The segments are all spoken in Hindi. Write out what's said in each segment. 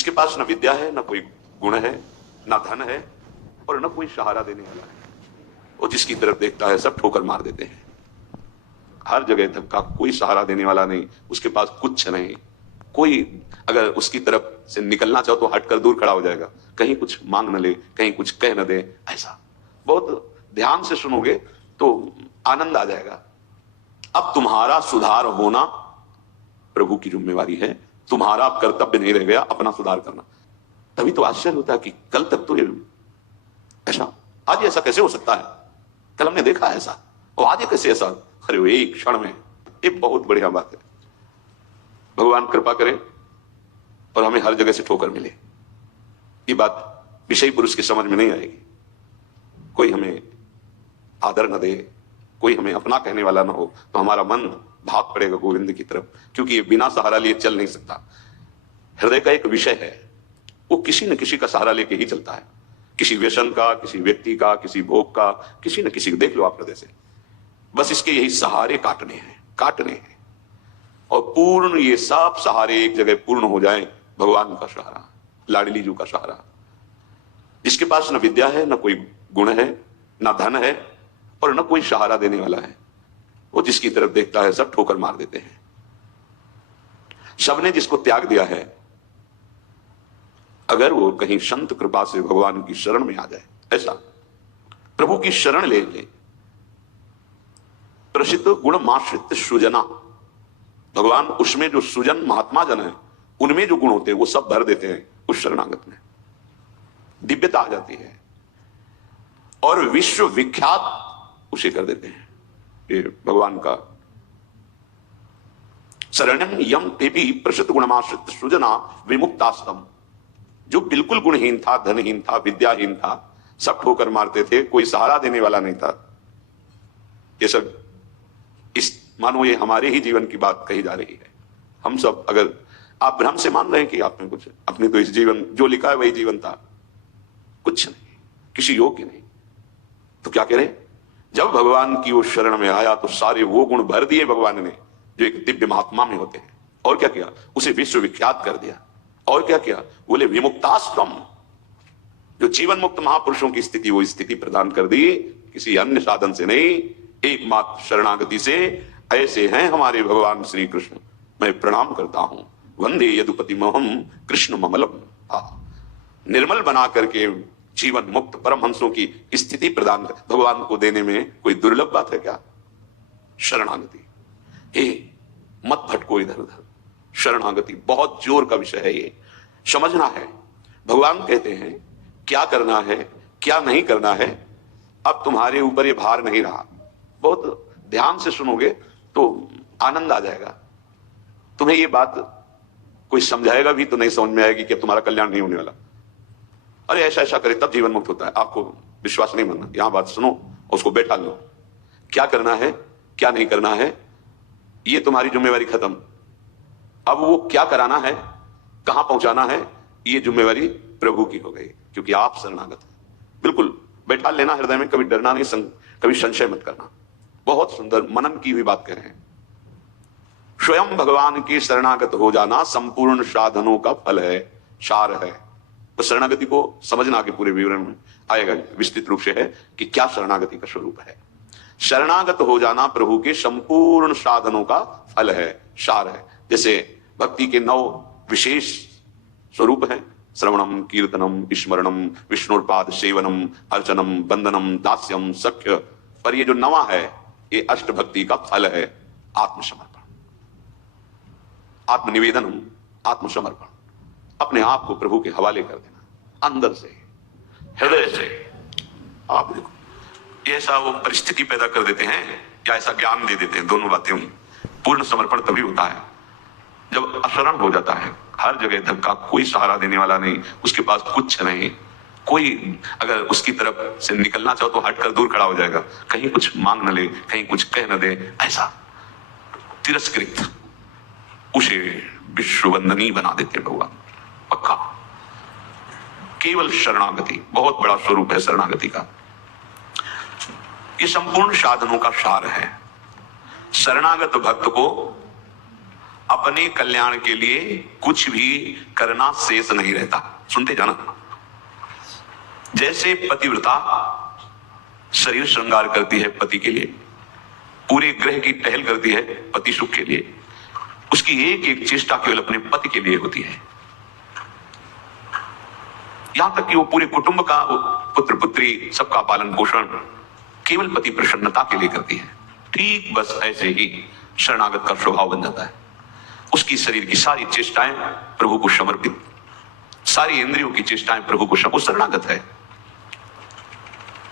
जिसके पास न विद्या है, न कोई गुण है, न धन है और न कोई सहारा देने वाला है, वो जिसकी तरफ देखता है सब ठोकर मार देते हैं। हर जगह धक्का, कोई सहारा देने वाला नहीं, उसके पास कुछ नहीं, कोई अगर उसकी तरफ से निकलना चाहो तो हटकर दूर खड़ा हो जाएगा, कहीं कुछ मांग न ले, कहीं कुछ कह न दे। ऐसा बहुत ध्यान से सुनोगे तो आनंद आ जाएगा। अब तुम्हारा सुधार होना प्रभु की जिम्मेवारी है, तुम्हारा कर्तव्य नहीं रह गया अपना सुधार करना। तभी तो आश्चर्य होता है कि कल तक तो ये ऐसा, आज ऐसा कैसे हो सकता है, कल हमने देखा ऐसा और आज कैसे ऐसा। अरे एक क्षण में, ये बहुत बढ़िया बात है। भगवान कृपा करें और हमें हर जगह से ठोकर मिले। ये बात विषयी पुरुष की समझ में नहीं आएगी। कोई हमें आदर न दे, कोई हमें अपना कहने वाला ना हो तो हमारा मन भाग पड़ेगा गोविंद की तरफ, क्योंकि ये बिना सहारा लिए चल नहीं सकता। हृदय का एक विषय है, वो किसी न किसी का सहारा लेके ही चलता है, किसी व्यसन का, किसी व्यक्ति का, किसी भोग का, किसी न किसी। देख लो आप हृदय से, बस इसके यही सहारे काटने हैं और पूर्ण ये सब सहारे एक जगह पूर्ण हो जाएं। भगवान का सहारा, लाडली जी का सहारा, जिसके पास न विद्या है, न कोई गुण है, न धन है और न कोई सहारा देने वाला है, वो जिसकी तरफ देखता है सब ठोकर मार देते हैं। सबने जिसको त्याग दिया है, अगर वो कहीं संत कृपा से भगवान की शरण में आ जाए, ऐसा प्रभु की शरण ले ले, प्रसिद्ध गुण माश्रित सुजना, भगवान उसमें जो सुजन महात्मा जन है, उनमें जो गुण होते हैं वो सब भर देते हैं उस शरणागत में, दिव्यता आ जाती है और विश्व विख्यात उसे कर देते हैं। ये भगवान का शरणम यम ते भी प्रसिद्ध गुणमाश्रित सुजना विमुक्तास्तम। जो बिल्कुल गुणहीन था, धनहीन था, विद्याहीन था, सब ठोकर मारते थे, कोई सहारा देने वाला नहीं था। ये सब इस मानो ये हमारे ही जीवन की बात कही जा रही है। हम सब, अगर आप भ्रम से मान रहे हैं कि आप में कुछ, अपने तो इस जीवन जो लिखा है वही जीवन था, कुछ नहीं, किसी योग्य नहीं, तो क्या करें। जब भगवान की वो शरण में आया तो सारे वो गुण भर दिए भगवान ने जो एक दिव्य महात्मा में होते हैं। और क्या किया, उसे विश्व विख्यात कर दिया। और क्या किया, बोले विमुक्तास्तम, जो जीवन मुक्त महापुरुषों की स्थिति, वो स्थिति प्रदान कर दी, किसी अन्य साधन से नहीं, एकमात्र शरणागति से। ऐसे हैं हमारे भगवान श्री कृष्ण, मैं प्रणाम करता हूं। वंदे यदुपति महम कृष्ण ममलम। निर्मल बना करके जीवन मुक्त परमहंसों की स्थिति प्रदान भगवान को देने में कोई दुर्लभ बात है क्या। शरणागति, मत भटको इधर उधर। शरणागति बहुत जोर का विषय है, ये समझना है। भगवान कहते हैं क्या करना है, क्या नहीं करना है, अब तुम्हारे ऊपर ये भार नहीं रहा। बहुत ध्यान से सुनोगे तो आनंद आ जाएगा। तुम्हें ये बात कोई समझाएगा भी तो नहीं समझ में आएगी कि तुम्हारा कल्याण नहीं होने वाला। अरे ऐसा ऐसा करे तब जीवन मुक्त होता है, आपको विश्वास नहीं मानना, यहां बात सुनो, उसको बैठा लो। क्या करना है, क्या नहीं करना है, ये तुम्हारी जिम्मेवारी खत्म। अब वो क्या कराना है, कहां पहुंचाना है, ये जिम्मेवारी प्रभु की हो गई, क्योंकि आप शरणागत हैं। बिल्कुल बैठा लेना हृदय में, कभी डरना नहीं, कभी संशय मत करना। बहुत सुंदर मनन की हुई बात कह रहे हैं। स्वयं भगवान के शरणागत हो जाना संपूर्ण साधनों का फल है, सार है। तो शरणागति को समझना आगे पूरे विवरण में आएगा, विस्तृत रूप से है कि क्या शरणागति का स्वरूप है। शरणागत हो जाना प्रभु के संपूर्ण साधनों का फल है, सार है। जैसे भक्ति के 9 विशेष स्वरूप हैं, श्रवणम, कीर्तनम, स्मरणम, विष्णुपाद सेवनम, अर्चनम, वंदनम, दास्यम, सख्य। पर ये जो 9वां है, ये अष्ट भक्ति का फल है, आत्मसमर्पण, आत्मनिवेदनम, आत्मसमर्पण। अपने आप को प्रभु के हवाले कर देना, अंदर से, हृदय से। आप देखो ऐसा वो परिस्थिति पैदा कर देते हैं या ऐसा ज्ञान दे देते हैं, दोनों बातें हुई। पूर्ण समर्पण तभी होता है जब अशरण हो जाता है। हर जगह धक्का, कोई सहारा देने वाला नहीं, उसके पास कुछ नहीं, कोई अगर उसकी तरफ से निकलना चाहो तो हटकर दूर खड़ा हो जाएगा, कहीं कुछ मांग न ले, कहीं कुछ कह न दे। ऐसा तिरस्कृत, उसे विश्ववंदनीय बना देते भगवान। पक्का केवल शरणागति बहुत बड़ा स्वरूप है शरणागति का। ये संपूर्ण साधनों का सार है। शरणागत भक्त को अपने कल्याण के लिए कुछ भी करना शेष नहीं रहता। सुनते जाना। जैसे पतिव्रता शरीर श्रृंगार करती है पति के लिए, पूरे ग्रह की टहल करती है पति सुख के लिए, उसकी एक एक चेष्टा केवल अपने पति के लिए होती है। यहां तक कि वो पूरे कुटुंब का, पुत्र पुत्री सबका पालन पोषण केवल पति प्रसन्नता के लिए करती है। ठीक बस ऐसे ही शरणागत का स्वभाव बन जाता है। उसकी शरीर की सारी चेष्टाएं प्रभु को समर्पित, सारी इंद्रियों की चेष्टाएं प्रभु को समर्पित, शरणागत है।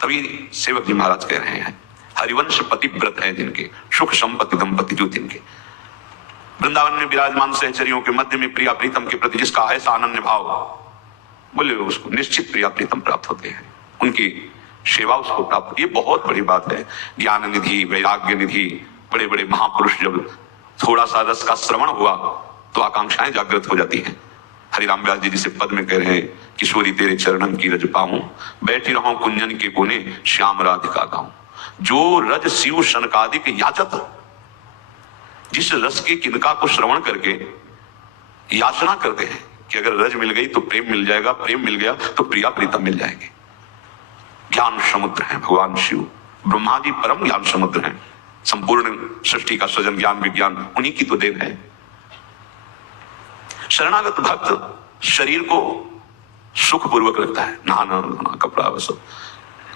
तभी सेवक जी महाराज कह रहे हैं, हरिवंश पतिव्रत है जिनके, सुख संपत्ति दंपति जो जिनके, वृंदावन में विराजमान सहचरियों के मध्य में प्रिया प्रीतम के प्रति जिसका ऐसा अनन्य भाव, बोले उसको निश्चित प्रिया प्रीतम प्राप्त होते हैं, उनकी सेवा उसको प्राप्त। ये बहुत बड़ी बात है। ज्ञान निधि, वैराग्य निधि, बड़े बड़े महापुरुष जब थोड़ा सा रस का श्रवण हुआ तो आकांक्षाएं जागृत हो जाती हैं। हरिराम व्यास जी जिसे पद में कह रहे हैं, किशोरी तेरे चरणन की रज पाऊं, बैठी रहूं कुंजन के कोने श्याम राधिका गाऊं। जो रज शिव शनकादिक याचत, जिस रस के किनका को श्रवण करके याचना करते हैं कि अगर रज मिल गई तो प्रेम मिल जाएगा, प्रेम मिल गया तो प्रिया प्रीतम मिल जाएंगे। ज्ञान समुद्र है भगवान शिव, ब्रह्मा जी परम ज्ञान समुद्र हैं। संपूर्ण सृष्टि का सृजन ज्ञान विज्ञान उन्हीं की तो देन है। शरणागत भक्त शरीर को सुखपूर्वक रखता है, नहाना धोना कपड़ा वसो।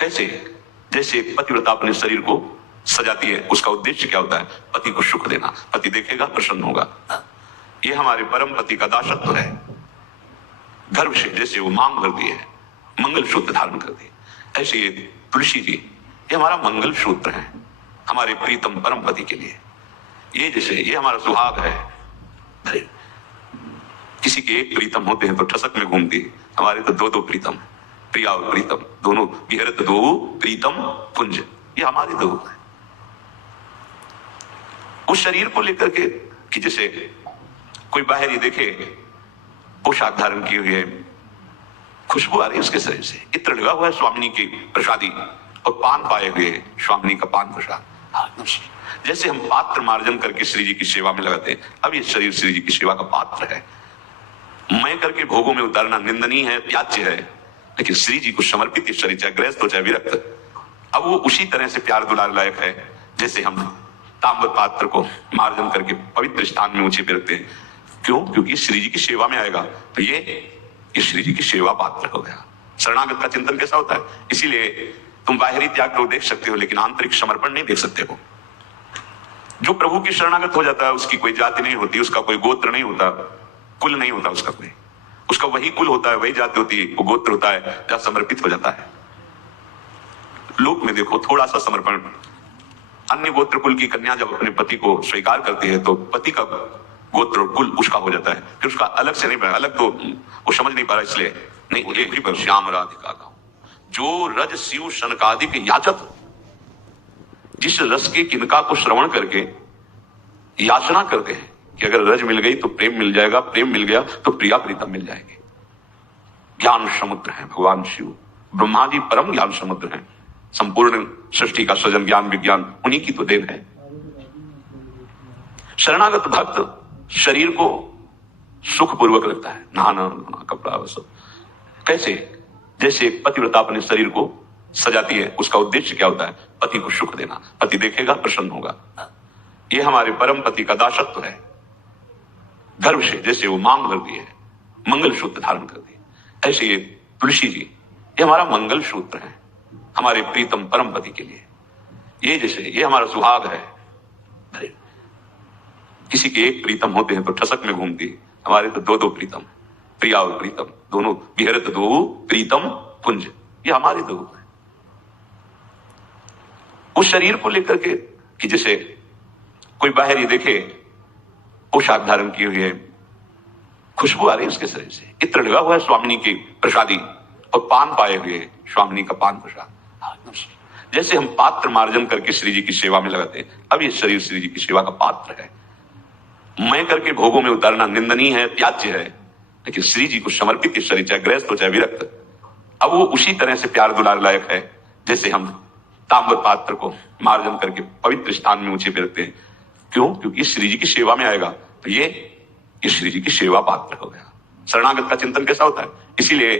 कैसे? जैसे पतिव्रता अपने शरीर को सजाती है, उसका उद्देश्य क्या होता है? पति को सुख देना। पति देखेगा प्रसन्न होगा। ये हमारे परम पति का दासत्व है। गर्भ से जैसे वो मांग भरती है, मंगल सूत्र धारण करती है, ऐसे ये तुलसी जी ये हमारा मंगल सूत्र है हमारे प्रीतम परम पति के लिए। ये जैसे ये हमारा सुहाग है। अरे किसी के एक प्रीतम होते हैं तो ठसक में घूमती, हमारे तो दो दो प्रीतम, प्रिया और प्रीतम दोनों, विहरत दो प्रीतम कुंज, ये हमारे दो है। उस शरीर को लेकर के कि जैसे कोई बाहर ही देखे पोशाक धारण की हुई है, खुशबू आ रही है उसके शरीर से, इत्र लगा हुआ है स्वामिनी की प्रसादी और पान पाए हुए स्वामिनी का पान प्रसाद। जैसे हम पात्र मार्जन करके श्री जी की सेवा में लगाते हैं, अब ये शरीर श्री जी की सेवा का पात्र है। मैं करके भोगों में उतारना निंदनीय है, त्याज्य है, लेकिन श्री जी को समर्पित ये शरीर चाहे गृहस्थ हो चाहे विरक्त, अब वो उसी तरह से प्यार दुलार लायक है जैसे हम ताम्र पात्र को मार्जन करके पवित्र स्थान में ऊंचे पे रखते हैं। क्यों? क्योंकि श्री जी की सेवा में आएगा तो ये श्री जी की सेवा पात्र हो गया। शरणागत का चिंतन कैसा होता है? इसीलिए तुम बाहरी त्याग को देख सकते हो लेकिन आंतरिक समर्पण नहीं देख सकते हो। जो प्रभु की शरणागत हो जाता है उसकी कोई जाति नहीं होती, उसका कोई गोत्र नहीं होता, कुल नहीं होता उसका कोई, उसका वही कुल होता है, वही जाति होती है, वो गोत्र होता है जहां समर्पित हो जाता है। लोक में देखो थोड़ा सा समर्पण, अन्य गोत्र कुल की कन्या जब अपने पति को स्वीकार करती है तो पति का गोत्र और कुल उसका हो जाता है, फिर उसका अलग से नहीं बना, अलग तो वो समझ नहीं पा रहा इसलिए नहीं, एक ही पर श्याम राधिका गाऊं। जो रज शिव शनकादिक याचत, जिस रस के किनका को श्रवण करके याचना करते हैं कि अगर रज मिल गई तो प्रेम मिल जाएगा, प्रेम मिल गया तो प्रिया प्रीतम मिल जाएंगे। ज्ञान समुद्र है भगवान शिव, ब्रह्मा जी परम ज्ञान समुद्र हैं। संपूर्ण सृष्टि का सृजन ज्ञान विज्ञान उन्हीं की तो देन है। शरणागत भक्त शरीर को सुखपूर्वक रखता है, नहाना धोना कपड़ा वसो। कैसे? जैसे पतिव्रता अपने शरीर को सजाती है, उसका उद्देश्य क्या होता है? पति को सुख देना। पति देखेगा प्रसन्न होगा। ये हमारे परम पति का दासत्व है। गर्भ से जैसे वो मांग भरती है, मंगल सूत्र धारण करती है, ऐसे ये तुलसी जी ये हमारा मंगल सूत्र है हमारे प्रीतम परम पति के लिए। ये जैसे ये हमारा सुहाग है। अरे किसी के एक प्रीतम होते हैं तो ठसक में घूमती, हमारे तो दो दो प्रीतम, प्रिया और प्रीतम दोनों, विहरत दो प्रीतम कुंज, ये हमारे दो है। उस शरीर को लेकर के कि जैसे कोई बाहर ही देखे पोशाक धारण की हुई है, खुशबू आ रही है उसके शरीर से, इत्र लगा हुआ है स्वामिनी की प्रसादी और पान पाए हुए स्वामिनी का पान प्रसाद। जैसे हम पात्र मार्जन करके श्री जी की सेवा में लगाते हैं, अब ये शरीर श्री जी की सेवा का पात्र है। मैं करके भोगों में उतारना निंदनीय है, त्याज्य है, लेकिन श्री जी को समर्पित ये शरीर चाहे गृहस्थ हो चाहे विरक्त, अब वो उसी तरह से प्यार दुलार लायक है जैसे हम ताम्र पात्र को मार्जन करके पवित्र स्थान में ऊंचे पे रखते हैं। क्यों? क्योंकि श्री जी की सेवा में आएगा तो ये श्री जी की सेवा पात्र हो गया। शरणागत का चिंतन कैसा होता है? इसीलिए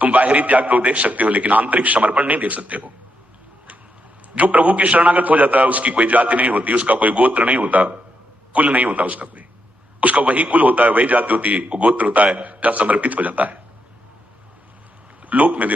तुम बाहरी त्याग तो देख सकते हो, लेकिन आंतरिक समर्पण नहीं देख सकते हो। जो प्रभु की शरणागत हो जाता है, उसकी कोई जाति नहीं होती, उसका कोई गोत्र नहीं होता, कुल नहीं होता उसका कोई, उसका वही कुल होता है, वही जाति होती है, वो गोत्र होता है, जहां समर्पित हो जाता है। लोक में